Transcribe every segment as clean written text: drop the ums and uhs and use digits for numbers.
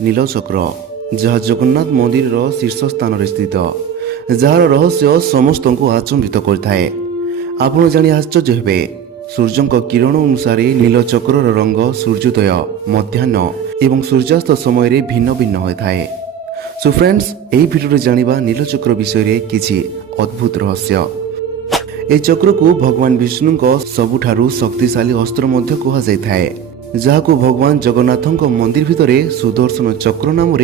नीलचक्र जहाँ जगन्नाथ मंदिर शीर्ष स्थान स्थित जार रहस्य समस्त को आचंबित करए। आपण जानी आश्चर्य हेबे सूर्य किरण अनुसार नीलचक्र रंग सूर्योदय मध्याह्न एवं सूर्यास्त समय भिन्न भिन्न होता है। सो फ्रेंड्स यही भिडियो जानिबा नीलचक्र विषय किछि अद्भुत रहस्य। ए चक्र को भगवान विष्णु सबुठारु शक्तिशाली अस्त्र मध्य कहा जाइथाए, जहाकु भगवान जगन्नाथ मंदिर भितर सुदर्शन चक्र नाम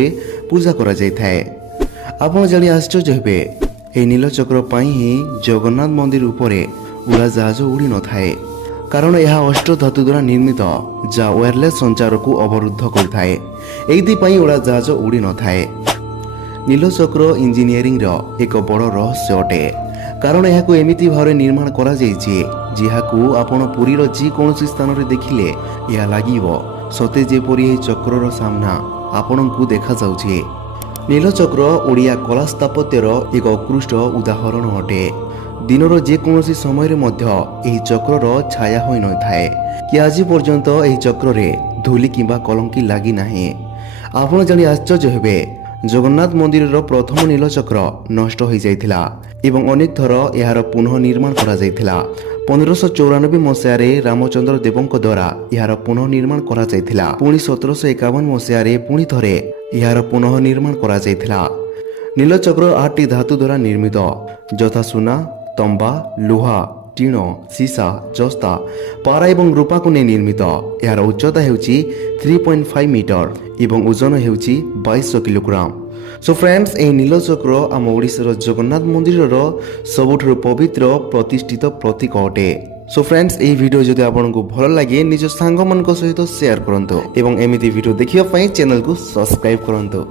पूजा करा जाइथाए। आपण जानी आश्चर्य हेबे ए नीलचक्र पाई ही जगन्नाथ मंदिर उपरे उड़ाजहाज उड़ी न थाए, कारण यह अष्ट धातु द्वारा निर्मित जहाँ वायरलेस संचार को अवरुद्ध करथाए। एइथिपाई उड़ाजहाज उड़ी न थाए। नीलचक्र इंजीनियरिंग एक बड़ रहस्य अटे, कारण यह एमिति भाव निर्माण करा जाइछि जिहाकु आपण पुरीर जी कोनोसी स्थान रे देखिले यह लागिवो सते जेपरि एही चक्रर सामना आपणकु देखा जाउछि। नीलचक्र ओडिया कला स्थापत्यर एक उत्कृष्ट उदाहरण अटे। दिनर जेकोसी समय मध्य एही चक्रर छाया होई न थाए कि आज पर्यंत एही चक्र धूली किंबा कलंकी लागी नाही। आपण जानि आश्चर्य हेबे जगन्नाथ मंदिर प्रथम नीलचक्र नष्ट हो जाइथिला एवं अनेक थर यार पुनः निर्माण करा जाइथिला। 1594 मसीह रामचंद्र देवों द्वारा यार पुनः निर्माण करा जाइथिला। पुणी 1751 मसीह पुणी थरे यार पुनः निर्माण करा जाइथिला। नीलचक्र 8टी धातु द्वारा निर्मित यथा सुना, तंबा, लुहा, टीण, सीसा, जस्ता, पारा एवं रूपा को निर्मित। यार उच्चता हेउची 3.5 मीटर एवं ओजन हेउची 2200 किलोग्राम। सो फ्रेंड्स ए नीलचक्र आम ओडिशार जगन्नाथ मंदिर सबुठारु पवित्र प्रतिष्ठित प्रतीक अटे। सो फ्रेंड्स ए वीडियो जदि आपको भल लगे निज सांग मान सहित शेयर करंतु एवं एमिति वीडियो देखिबा पई चैनल को सब्सक्राइब करंतु।